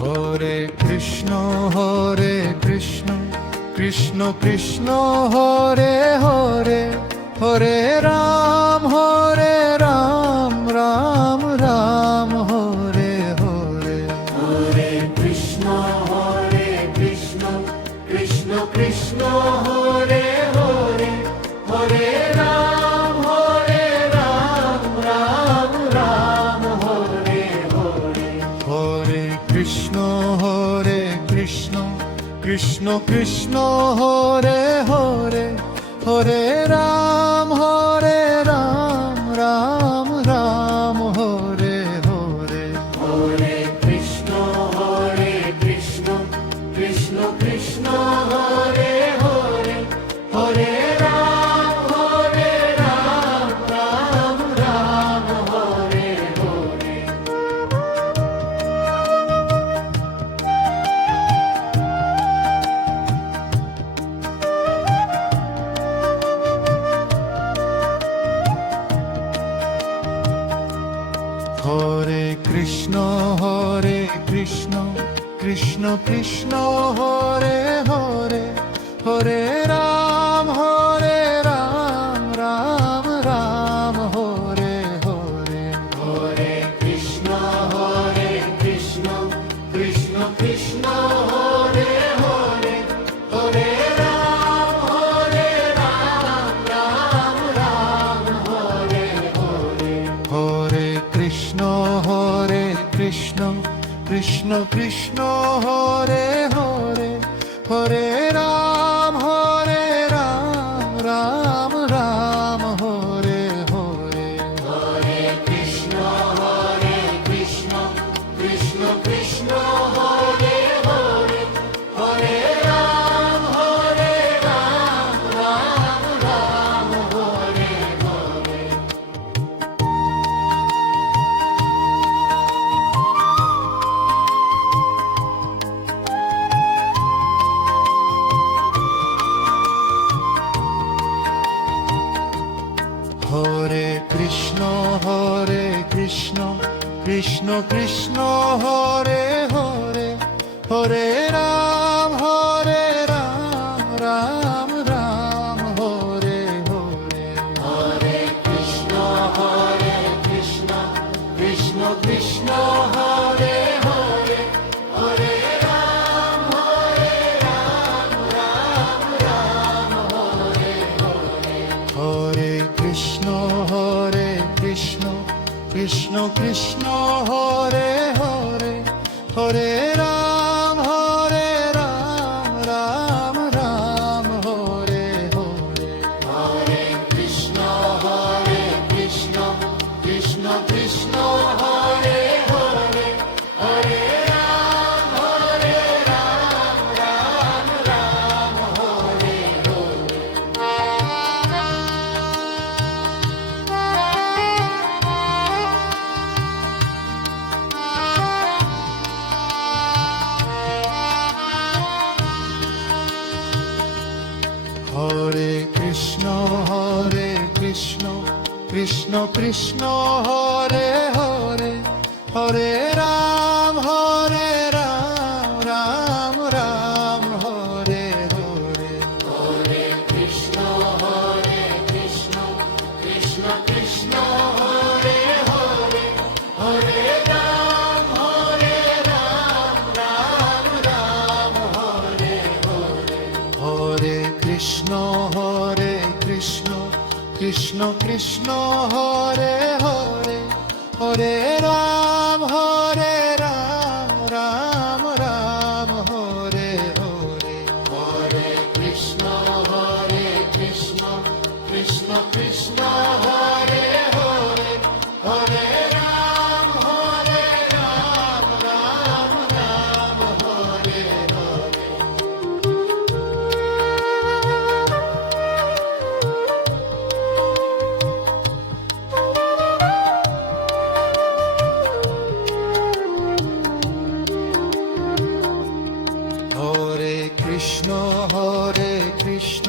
Hare Krishna Krishna Krishna Hare Hare, Hare Ram Ram Ram Hare Hare. Hare Krishna Krishna Krishna Hare Hare, Hare Ram Ram Ram Hare Hare. Hare Krishna Krishna Krishna Hare Hare, Hare Ram Ram Ram Hare Hare. Hare Krishna Krishna Krishna Hare Hare, Hare Ram Ram Ram Hare Hare. Hare Krishna Krishna Krishna Hare Hare, Hare Ram Ram Ram Hare Hare. Hare Krishna Krishna Krishna Hare Hare, Hare Ram Ram Hare Hare. Hare Krishna Krishna Krishna Hare Hare, Hare Ram Ram Ram Hare Hare. Hare Krishna Krishna Krishna Hare Hare, Hare Ram Ram Hare Hare. Hare Krishna Krishna Krishna Hare Hare, Hare Ram Ram Ram Hare Hare. Hare Krishna Krishna Krishna Hare Hare, Hare Ram Ram Hare Hare. Hare Krishna Krishna Krishna Hare Hare, Hare Ram Ram Ram Hare Hare. Hare Krishna Krishna Krishna Hare Hare, Hare Ram Ram Hare Hare. Hare Krishna Krishna Krishna Hare Hare, Hare Ram Ram Ram Hare Hare. Hare Krishna Krishna Krishna Hare Hare, Hare Ram Ram Hare Hare. Hare Krishna Krishna Krishna Hare Hare, Hare Ram Ram Ram Hare Hare. Hare Krishna Krishna Krishna Hare Hare, Hare Ram Ram Hare Hare. Hare Krishna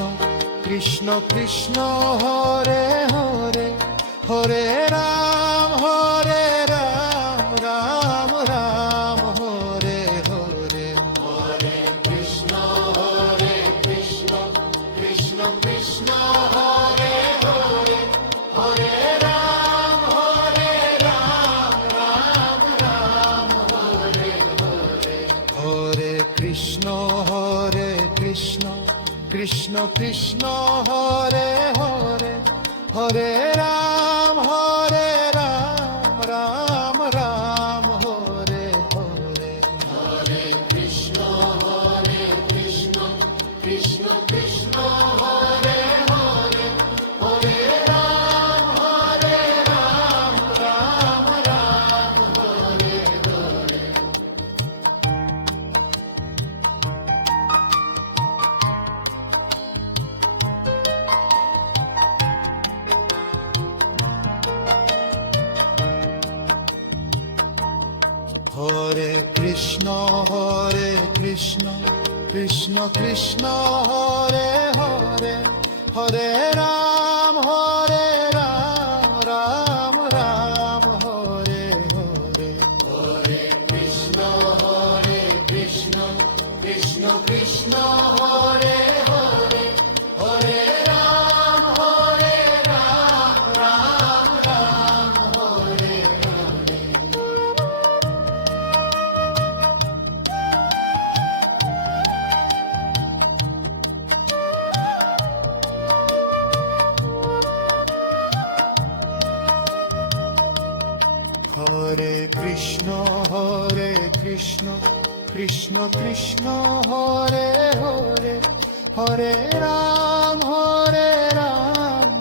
Krishna Krishna Hare Hare, Hare Ram Ram Ram Hare Krishna Hare Hare Hare Ram Ram Ram Hare Hare Hare Krishna Krishna Krishna Hare Hare Hare Ram Ram Ram Hare Hare Hare Krishna Krishna Krishna Hare Hare Hare Ram Ram Ram Hare Hare Hare Krishna Krishna Krishna Hare Hare Hare Ram Ram Ram Hare Hare Hare Krishna Krishna Krishna Hare Hare Hare Ram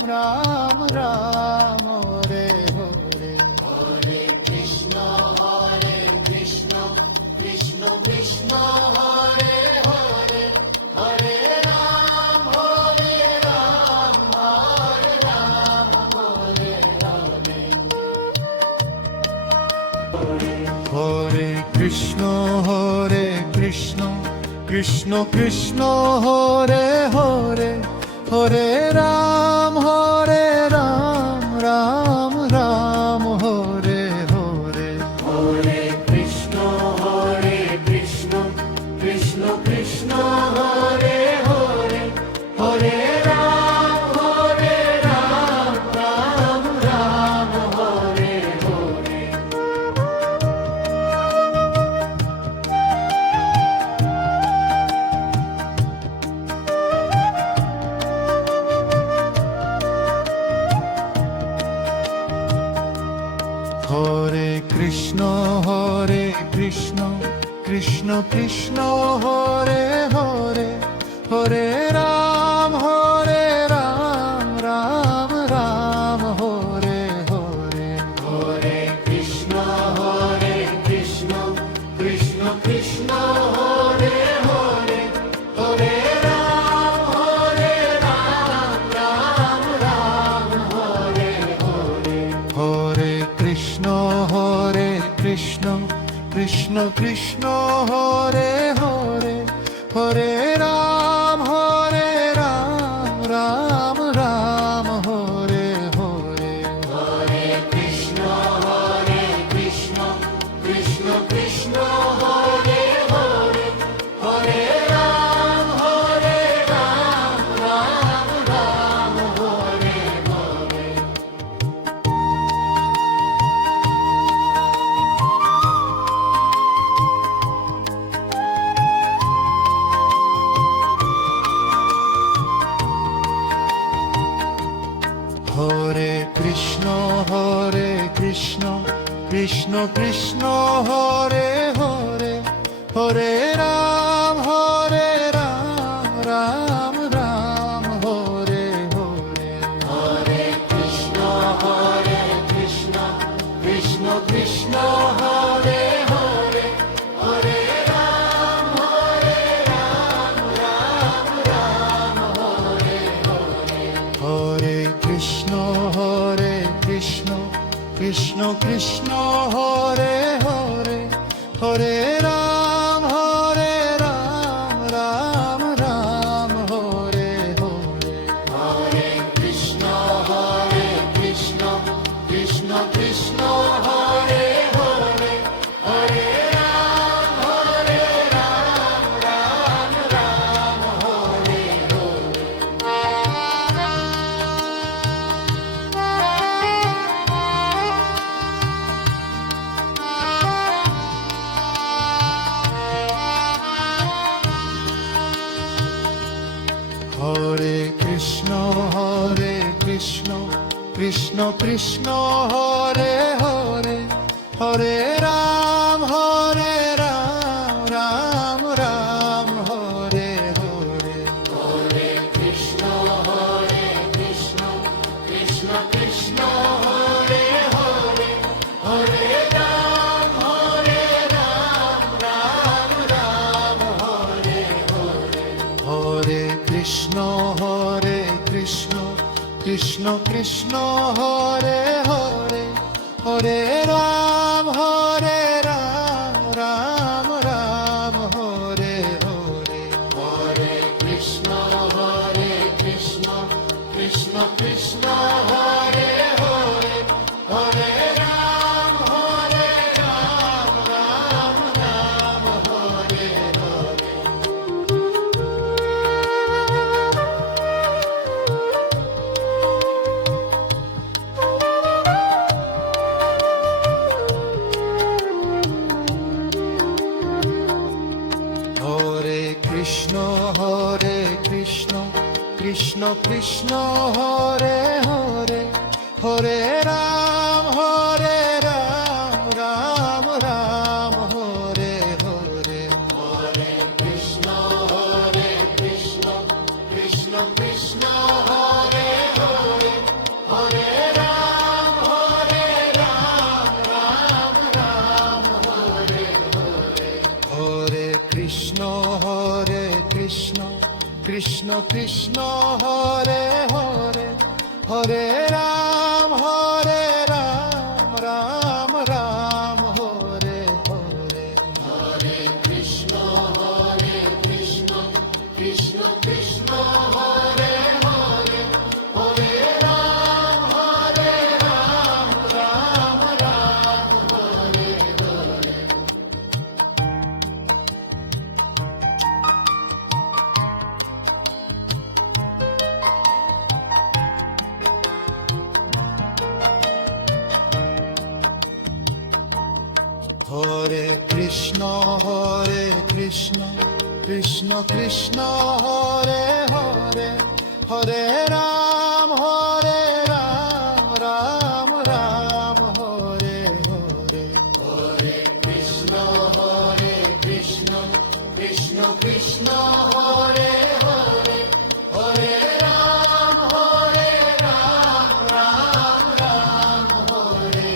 Ram Ram Hare Hare Hare Krishna Krishna Krishna Hare Hare Hare Ram Ram Hare Hare Hare Krishna Krishna Krishna Hare Hare Hare Ram Ram Ram Hare Hare Hare Krishna Krishna Krishna Hare Hare Hare Ram Ram Hare Hare Hare Krishna Krishna Krishna Hare Hare Hare Ram Ram Ram Hare Hare Hare Krishna Krishna Krishna Hare Hare Hare Ram Ram Hare Hare Hare Krishna Krishna Krishna Hare Hare Hare Ram Ram Ram Hare Hare Hare Krishna Krishna Krishna Hare Hare Hare Ram Ram Hare Hare Hare Krishna Krishna Krishna Hare Hare Hare Ram Ram Ram Hare Hare Hare Krishna Krishna Krishna Hare Hare Hare Ram Ram Hare Hare Hare Krishna Krishna Krishna Hare Hare Hare Ram Ram Ram Hare Hare Hare Krishna Krishna Krishna Hare Hare Hare Ram Ram Hare Hare Krishna Hare Hare Hare Ram Ram Ram Hare Hare Hare Krishna Krishna Krishna Hare Hare Hare Ram Ram Ram Hare Hare Hare Krishna Krishna Krishna Hare Hare Hare Ram Ram Ram Hare Hare Hare Krishna Krishna Krishna Hare Hare Hare Ram Ram Ram Hare Hare Hare Krishna Krishna Krishna Hare Hare Hare Ram Ram Ram Hare Hare Hare Krishna Krishna Krishna Hare Hare Hare Ram Ram Ram Hare Hare Hare Krishna Krishna Krishna Hare Hare Hare Ram Ram Ram Hare Hare Hare Krishna Krishna Krishna Hare Hare Hare Ram Ram Ram Hare Hare Hare Krishna Krishna Krishna Hare Hare Hare Ram Ram Ram Hare Hare Hare Krishna Krishna Krishna Hare Hare Hare Ram Ram Ram Hare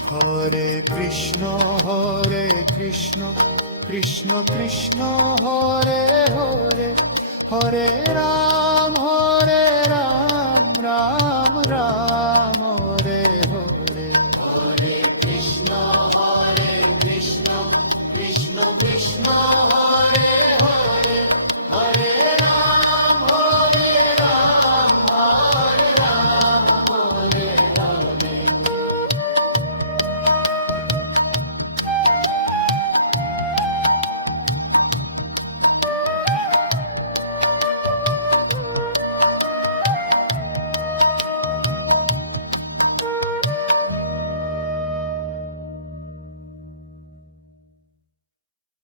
Hare Hare Krishna Krishna Krishna Hare Hare Hare Ram